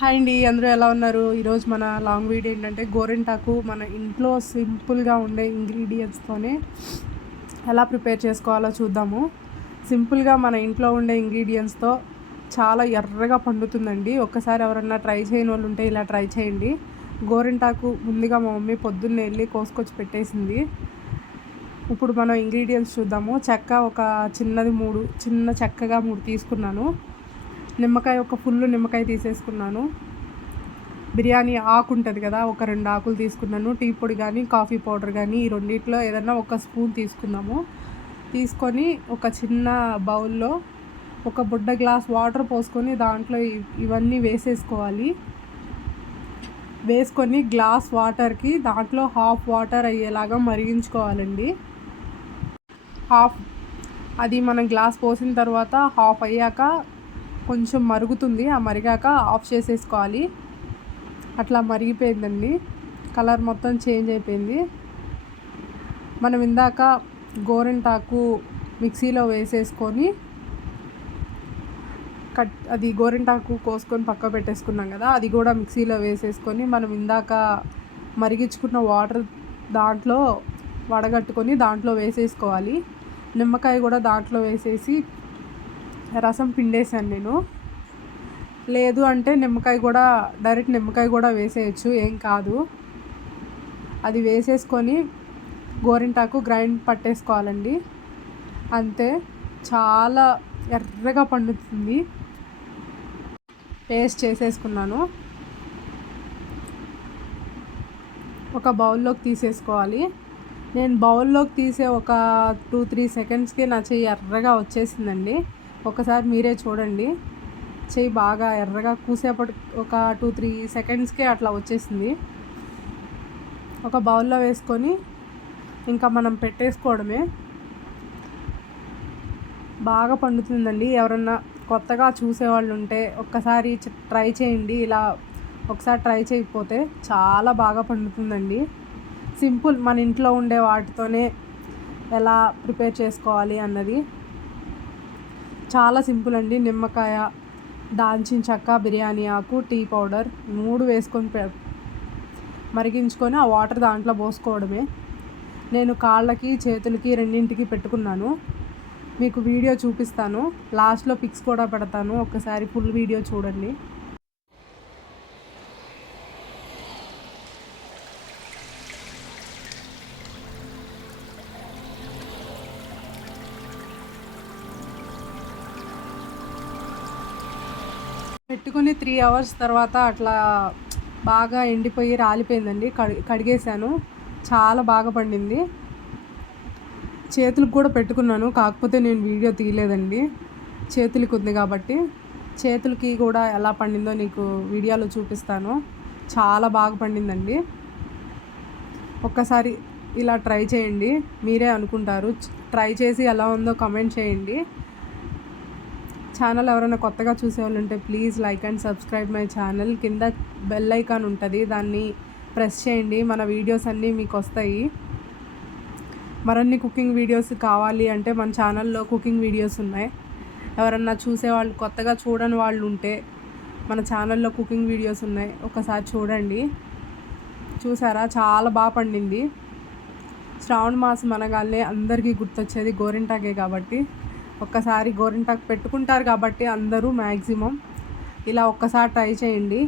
Hi అండి, అందరూ ఎలా ఉన్నారు? ఈరోజు మన లాంగ్ వీడియో ఏంటంటే గోరింటాకు మన ఇంట్లో సింపుల్గా ఉండే ఇంగ్రీడియంట్స్తోనే ఎలా ప్రిపేర్ చేసుకోవాలో చూద్దాము. సింపుల్గా మన ఇంట్లో ఉండే ఇంగ్రీడియంట్స్తో చాలా ఎర్రగా పండుతుందండి. ఒక్కసారి ఎవరన్నా ట్రై చేయని వాళ్ళు ఉంటే ఇలా ట్రై చేయండి. గోరింటాకు ముందుగా మా మమ్మీ పొద్దున్నే వెళ్ళి కోసుకొచ్చి పెట్టేసింది. ఇప్పుడు మనం ఇంగ్రీడియంట్స్ చూద్దాము. చెక్క ఒక చిన్న చెక్కగా 3 తీసుకున్నాను. నిమ్మకాయ ఒక ఫుల్ నిమ్మకాయ తీసేసుకున్నాను. బిర్యానీ ఆకు ఉంటుంది కదా, ఒక 2 ఆకులు తీసుకున్నాను. టీ పొడి కానీ కాఫీ పౌడర్ కానీ ఈ రెండిట్లో ఏదన్నా ఒక స్పూన్ తీసుకుందాము. తీసుకొని ఒక చిన్న బౌల్లో ఒక బుడ్డ గ్లాస్ వాటర్ పోసుకొని దాంట్లో ఇవన్నీ వేసేసుకోవాలి. వేసుకొని గ్లాస్ వాటర్కి దాంట్లో హాఫ్ వాటర్ అయ్యేలాగా మరిగించుకోవాలండి. అది మనం గ్లాస్ పోసిన తర్వాత హాఫ్ అయ్యాక కొంచెం మరుగుతుంది. ఆ మరిగాక ఆఫ్ చేసేసుకోవాలి. అట్లా మరిగిపోయిందండి. కలర్ మొత్తం చేంజ్ అయిపోయింది. మనం ఇందాక గోరింటాకు మిక్సీలో వేసేసుకొని అది గోరింటాకు కోసుకొని పక్క పెట్టేసుకున్నాం కదా, అది కూడా మిక్సీలో వేసేసుకొని మనం ఇందాక మరిగించుకున్న వాటర్ దాంట్లో వడగట్టుకొని దాంట్లో వేసేసుకోవాలి. నిమ్మకాయ కూడా దాంట్లో వేసేసి రసం పిండేసాను నేను. లేదు అంటే డైరెక్ట్ నిమ్మకాయ కూడా వేసేయచ్చు, ఏం కాదు. అది వేసేసుకొని గోరింటాకు గ్రైండ్ పట్టేసుకోవాలండి. అంతే, చాలా ఎర్రగా పండుతుంది. పేస్ట్ చేసేసుకున్నాను. ఒక బౌల్లోకి తీసేసుకోవాలి. నేను బౌల్లోకి తీసే ఒక 2-3 సెకండ్స్కి నా చెయ్యి ఎర్రగా వచ్చేసిందండి. ఒకసారి మీరే చూడండి. చెయ్యి బాగా ఎర్రగా కూసేపటి ఒక 2-3 సెకండ్స్కే అట్లా వచ్చేసింది. ఒక బౌల్లో వేసుకొని ఇంకా మనం పెట్టేసుకోవడమే. బాగా పండుతుందండి. ఎవరన్నా కొత్తగా చూసేవాళ్ళు ఉంటే ఒక్కసారి ట్రై చేయండి. ఇలా ఒకసారి ట్రై చేయకపోతే చాలా బాగా పండుతుందండి. సింపుల్, మన ఇంట్లో ఉండే వాటితోనే ఎలా ప్రిపేర్ చేసుకోవాలి అన్నది చాలా సింపుల్ అండి. నిమ్మకాయ, దాల్చిన చెక్క, బిర్యానీ ఆకు, టీ పౌడర్ 3 వేసుకొని మరిగించుకొని ఆ వాటర్ దాంట్లో పోసుకోవడమే. నేను కాళ్ళకి చేతులకి రెండింటికి పెట్టుకున్నాను. మీకు వీడియో చూపిస్తాను, లాస్ట్లో పిక్స్ కూడా పెడతాను. ఒకసారి ఫుల్ వీడియో చూడండి. పెట్టుకుని 3 అవర్స్ తర్వాత అట్లా బాగా ఎండిపోయి రాలిపోయిందండి. కడిగేశాను. చాలా బాగా పండింది. చేతులకు కూడా పెట్టుకున్నాను, కాకపోతే నేను వీడియో తీయలేదండి. చేతులకి ఉంది కాబట్టి చేతులకి కూడా ఎలా పండిందో నీకు వీడియోలో చూపిస్తాను. చాలా బాగా పండిందండి. ఒక్కసారి ఇలా ట్రై చేయండి, మీరే అనుకుంటారు. ట్రై చేసి ఎలా ఉందో కమెంట్ చేయండి. ఛానల్ ఎవరైనా కొత్తగా చూసేవాళ్ళు ఉంటే please like and subscribe my channel. కింద బెల్ ఐకాన్ ఉంటుంది, దాన్ని ప్రెస్ చేయండి. మన వీడియోస్ అన్నీ మీకు వస్తాయి. మరిన్ని కుకింగ్ వీడియోస్ కావాలి అంటే మన ఛానల్లో కుకింగ్ వీడియోస్ ఉన్నాయి. ఎవరన్నా చూసేవాళ్ళు కొత్తగా చూడని వాళ్ళు ఉంటే మన ఛానల్లో కుకింగ్ వీడియోస్ ఉన్నాయి, ఒకసారి చూడండి. చూసారా, చాలా బాగా పండింది. శ్రావణ మాసం అనగానే అందరికీ గుర్తొచ్చేది గోరింటాకే కాబట్టి ఒక్కసారి గోరింటాకు పెట్టుకుంటారు కాబట్టి అందరూ మ్యాక్సిమం ఇలా ఒక్కసారి ట్రై చేయండి.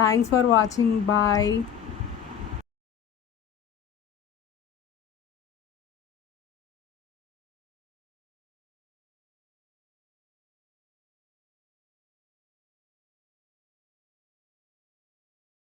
Thanks for watching. బాయ్.